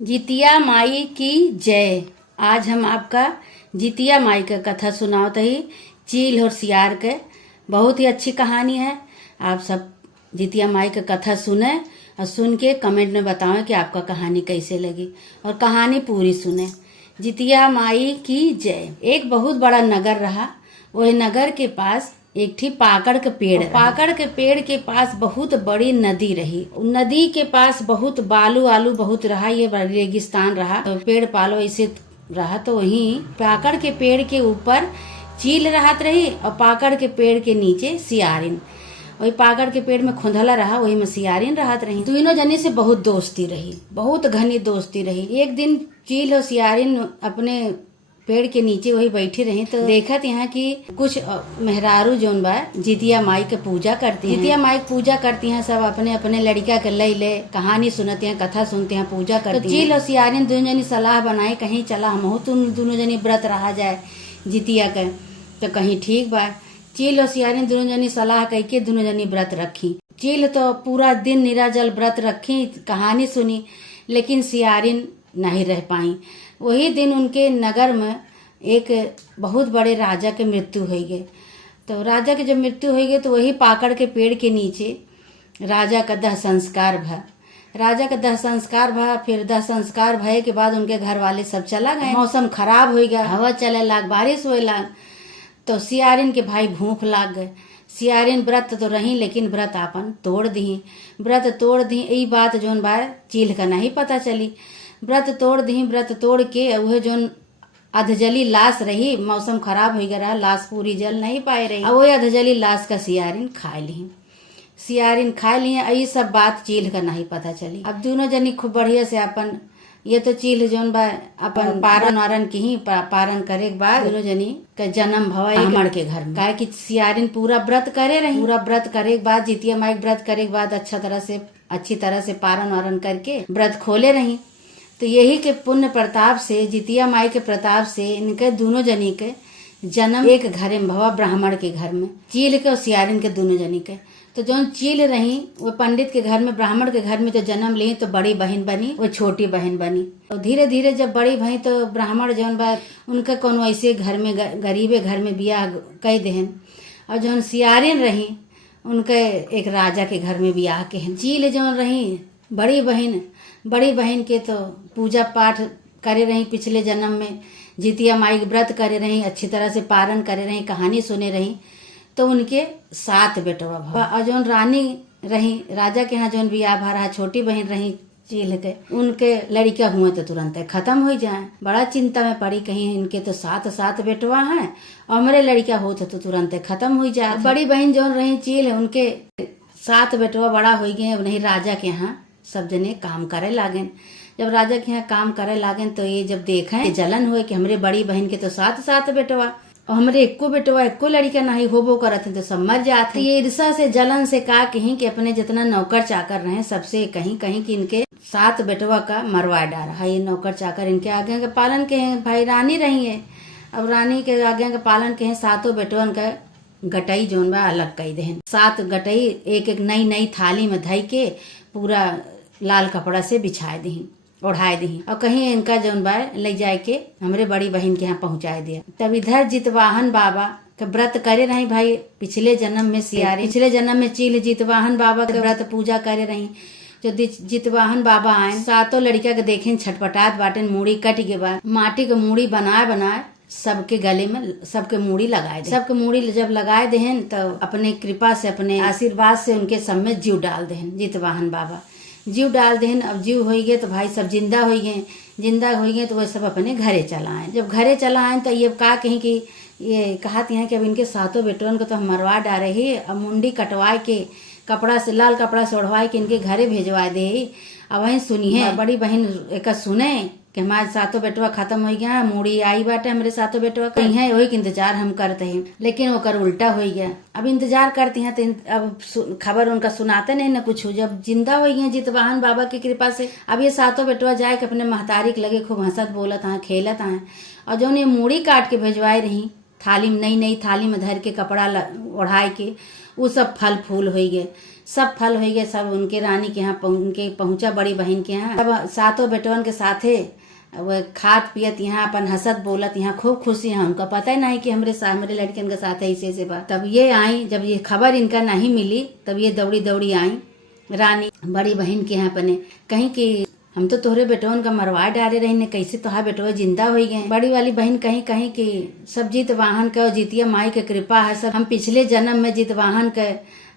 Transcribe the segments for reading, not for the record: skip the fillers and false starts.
जितिया माई की जय। आज हम आपका जितिया माई का कथा सुनावत ही चील और सियार के। बहुत ही अच्छी कहानी है। आप सब जितिया माई का कथा सुने और सुन के कमेंट में बताएं कि आपका कहानी कैसे लगी और कहानी पूरी सुने। जितिया माई की जय। एक बहुत बड़ा नगर रहा। वह नगर के पास एक थी पाकड़ के पेड़। पाकड़ के पेड़ के पास बहुत बड़ी नदी रही। नदी के पास बहुत बालू आलू बहुत रहा। ये रेगिस्तान रहा। तो पेड़ पालो ऐसे रहा। तो वहीं पाकड़ के पेड़ के ऊपर चील रहत रही और पाकड़ के पेड़ के नीचे सियारिन। वही पाकड़ के पेड़ में खुंधला रहा, वही में सियारिन रहत रही। दोनों जने से बहुत दोस्ती रही, बहुत घनी दोस्ती रही। एक दिन चील और सियारिन अपने पेड़ के नीचे वही बैठी रही तो देखत यहाँ की कुछ मेहरारू जोन बा जितिया माई के पूजा करती हैं। जितिया माई की पूजा करती हैं। सब अपने अपने लड़का के ले कहानी सुनते हैं, कथा सुनते हैं, पूजा करती हैं। तो चील और सियारिन दोनों जनी सलाह बनाए कहीं चला हम तुम दोनों जनी व्रत रहा जाए जितिया के। तो कहीं ठीक बा। चील और सियारिन दोनों जनी सलाह करके दोनों जनी व्रत रखी। चील तो पूरा दिन निराजल व्रत रखी, कहानी सुनी, लेकिन सियारिन नहीं रह पाई। वही दिन उनके नगर में एक बहुत बड़े राजा के मृत्यु हो गए। तो राजा के जब मृत्यु हो गए तो वही पाकड़ के पेड़ के नीचे राजा का दाह संस्कार भा। राजा का दाह संस्कार भा। फिर दाह संस्कार भय के बाद उनके घर वाले सब चला गए। मौसम खराब हो गया, हवा चले लाग, बारिश होए लाग। तो सियारिन के भाई भूख लाग गए। सियारिन व्रत तो रही लेकिन व्रत आपन तोड़ दी। व्रत तोड़ दी। यही बात जोन बा चील का नहीं पता चली। व्रत तोड़ दी। व्रत तोड़ के वह जोन अधजली लाश रही, मौसम खराब हो गया, लाश पूरी जल नहीं पाए रही। अब वही अधजली लाश का सियारिन खा ली। सियारिन खा लिए। यही सब बात चील का नहीं पता चली। अब दोनों जनी खूब बढ़िया से अपन ये तो चील जोन बा अपन पारण वारण की ही पारण करे के बाद दोनों जनी का जन्म भवा ब्राह्मण के घर में। काहे कि सियारिन पूरा व्रत करे रही। पूरा व्रत करे के बाद जितिया माई व्रत करे के बाद अच्छी तरह से पारण वारण करके व्रत खोले रही। तो यही के पुण्य प्रताप से, जितिया माई के प्रताप से इनके दोनों जनी के जन्म एक घरे में भवा, ब्राह्मण के घर में। चील के और सियारिन के दोनों जनी के। तो जो चील रही वो पंडित के घर में, ब्राह्मण के घर में जो जन्म ली तो बड़ी बहन बनी, वो छोटी बहन बनी। और धीरे धीरे जब बड़ी भई तो ब्राह्मण जौन बा उनका कोनो ऐसे घर में गरीबे घर में बियाह कई देहन। और जौन सियारिन रही उनके एक राजा के घर में बियाह के हन। चील जौन रही बड़ी बहन के तो पूजा पाठ करे रही। पिछले जन्म में जितिया माई व्रत करे रही, अच्छी तरह से पारण करे रही, कहानी सुने रही। तो उनके 7 बेटवा भा। और जौन रानी रही राजा के यहाँ जौन बियाह भा रहा, छोटी बहन रही चील के, उनके लड़का हुए तो तुरंत खत्म हो जाए। बड़ा चिंता में पड़ी, कहीं इनके तो 7 बेटवा हैं और हमारे लड़का हो तो तुरंत खत्म हो जाए। बड़ी बहन जौन रही चील, उनके 7 बेटवा बड़ा हो गए। अब नहीं राजा के यहाँ सब जने काम करे लागेन। जब राजा के यहाँ काम करे लागेन तो ये जब देखें जलन हुए कि हमरे बड़ी बहन के तो 7 बेटवा और हमरे एको बेटवा एको लड़का नहीं होबो करत है तो सब मर जाते। ये ईर्षा से जलन से का कहीं कि अपने जितना नौकर चाकर रहे सबसे कहीं कि इनके 7 बेटवा का मरवा डाला है। ये नौकर चाकर इनके आगे के पालन के हैं। भाई रानी रही है, अब रानी के आगे के पालन के हैं। 7 बेटवन का गटई जोन बा अलग कई देहन। 7 गटई एक एक नई थाली में धई के पूरा लाल कपड़ा से बिछाए दी, ओढ़ाए दी और कहीं इनका जौन बा ले जाए के हमरे बड़ी बहन के यहाँ पहुँचाए दिया। तब इधर जितवाहन बाबा के व्रत करे रही भाई। पिछले जन्म में सियारी, पिछले जन्म में चील जितवाहन बाबा के व्रत पूजा करे रही। जो जितवाहन बाबा आए 7 लड़का के देखे छटपटात बाटे, मूड़ी कट के बाद माटी के मूड़ी बनाए सबके गले में सबके मूड़ी लगाए दे। सबके मूड़ी जब लगाए देहन तो अपने कृपा से, अपने आशीर्वाद से उनके सब में जीव डाल देहन। जितवाहन बाबा जीव डाल देहन। अब जीव हो गए तो भाई सब जिंदा हो गए तो वह सब अपने घरे चला आए। जब घरे चला आए तो ये का कहीं कि ये कहते हैं कि अब इनके 7 बेटवन को तो हम मरवा डाले ही। अब मुंडी कटवाए के कपड़ा से, लाल कपड़ा से ओढ़वाए के इनके घरे भेजवा दे। अब वही सुनिए बड़ी बहन एक सुने कि हमारे 7 बेटवा खत्म हो गया, मूड़ी आई बाटे हमारे 7 बेटवा कहीं है, वही के इंतजार हम करते हैं। लेकिन वो कर उल्टा हो गया। अब इंतजार करती हैं तो अब खबर उनका सुनाते नहीं न कुछ। जब जिंदा हो गए जितवाहन बाबा की कृपा से, अब ये 7 बेटवा जाए के अपने महतारी के लगे खूब हंसत बोलत हैं, खेलत हैं। और जो उन्हें मूड़ी काट के भेजवाए रही थाली में, नई थाली में धर के कपड़ा ओढ़ाए के, वो सब फल फूल हो गए। सब फल हो गए, सब उनके रानी के यहाँ उनके पहुंचा, बड़ी बहन के यहाँ। सब सातों बेटवन के साथे वो खात पियत यहाँ अपन हंसत बोलत यहाँ खूब खुशी है। उनका पता ही नहीं कि हमरे लड़कियन के साथ ऐसे ऐसे बात। तब ये आई, जब ये खबर इनका नहीं मिली तब ये दौड़ी दौड़ी आई रानी बड़ी बहन के यहाँ अपने, कहीं कि हम तो तोहरे बेटवन का मरवा डाले रही ने, कैसे तोहार बेटवा जिंदा हो गए। बड़ी वाली बहन कहीं कहीं कि सब जितवाहन का और जितिया माई के कृपा है। सब हम पिछले जन्म में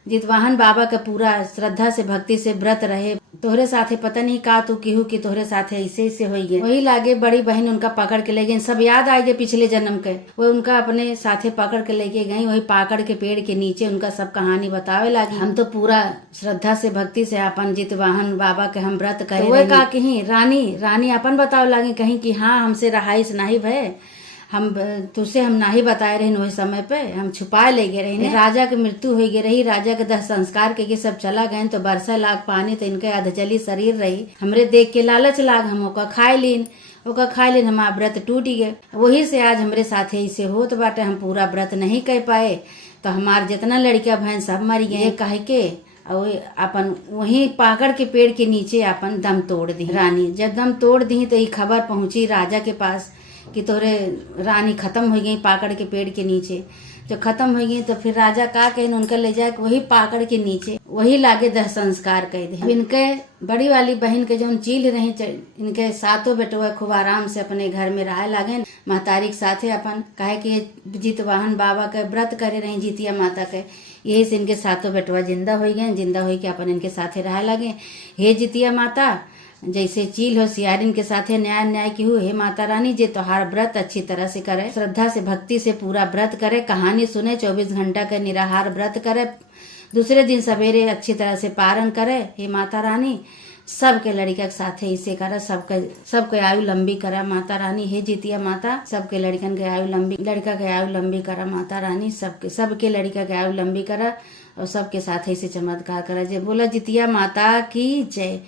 जितवाहन बाबा का पूरा श्रद्धा से भक्ति से व्रत रहे। तोहरे साथे पता नहीं का तू केहू की तोहरे साथे ऐसे ऐसे हो गए। वही लागे बड़ी बहन उनका पकड़ के ले गई, सब याद आ गए पिछले जन्म के। वो उनका अपने साथे पकड़ के लेके गई, वही पाकड़ के पेड़ के नीचे उनका सब कहानी बतावे लगी। हम तो पूरा श्रद्धा से भक्ति से अपन जितवाहन बाबा के हम व्रत करे। वो का कहीं रानी अपन बतावे लगी, कहीं कि हाँ हमसे रहाइश नहीं भय, हम तुझसे हम नहीं बताए रहे वही समय पे, हम छुपा ले गए रहे। राजा की मृत्यु हो गई रही, राजा के 10 संस्कार के सब चला गए, तो बरसा लाग पानी तो इनके अधजली शरीर रही। हमरे देख के लालच लाग, हम ओका खाए लीन, हमारा व्रत टूट गए। वही से आज हमरे साथ ऐसे होत बाटे, हम पूरा व्रत नहीं कर पाए तो हमार जितना लड़कियां बहन सब मर गए। कह के अपन वही पाकड़ के पेड़ के नीचे अपन दम तोड़ दी। रानी जब दम तोड़ दी तो ये खबर पहुंची राजा के पास कि तोरे रानी खत्म हो गई पाकड़ के पेड़ के नीचे। जब खत्म हो गई तो फिर राजा का कहीं उनका ले जाए वही पाकड़ के नीचे वही लागे 10 संस्कार कह दे। इनके बड़ी वाली बहन के जो चील रही, इनके सातों बेटवा खूब आराम से अपने घर में रहे लागे महतारी के साथे अपन, काहे कि जितवाहन बाबा के व्रत करे रही जितिया माता के, यही से इनके सातों बेटवा जिंदा हो गए। जिंदा हो के अपन इनके साथे रहे लागे। हे जितिया माता, जैसे चील हो सियारिन के साथे न्याय की हो, हे माता रानी जे तोहार व्रत अच्छी तरह से करे, श्रद्धा से भक्ति से पूरा व्रत करे, कहानी सुने, 24 घंटा का निराहार व्रत करे, दूसरे दिन सवेरे अच्छी तरह से पारण करे। हे माता रानी सबके लड़का के साथे इसे करे, सबके आयु लंबी करा माता रानी। हे जितिया माता सबके लड़कन के आयु लंबी, लड़का के आयु लंबी करा माता रानी। सबके लड़का के आयु लंबी करा और सबके साथ ऐसे चमत्कार करा। जे बोला जितिया माता की जय।